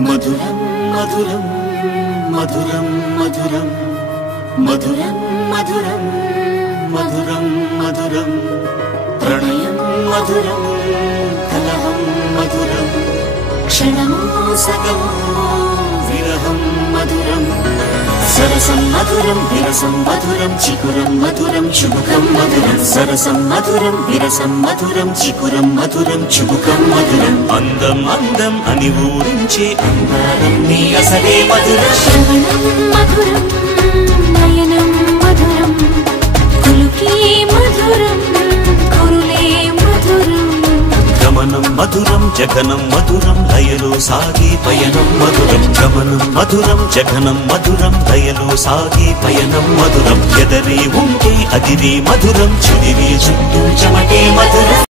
మధురం మధురం మధురం మధురం మధురం మధురం మధురం మధురం ప్రణయం మధురం కలహం మధురం క్షణమో సగమో విరహం మధురం సరసం మధురం విరసం మధురం చికురం మధురం చుబుకం మధురం సరసం మధురం విరసం మధురం చికురం మధురం చుబుకం మధురం అందం అందం అని ఊరించే అందాలన్నీ అసలే మధురం శ్రవణం మధురం నయనం మధురం కులుకే మధురం కురులే మధురం గమనం మధురం జగనం మధురం లయలో సాగే పయనం మధురం గమనం మధురం జగనం మధురం లయలో సాగే పయనం మధురం ఎదరే ఉంటే అదిరే మధురం చెదిరే చుట్టూ చెమటే మధురం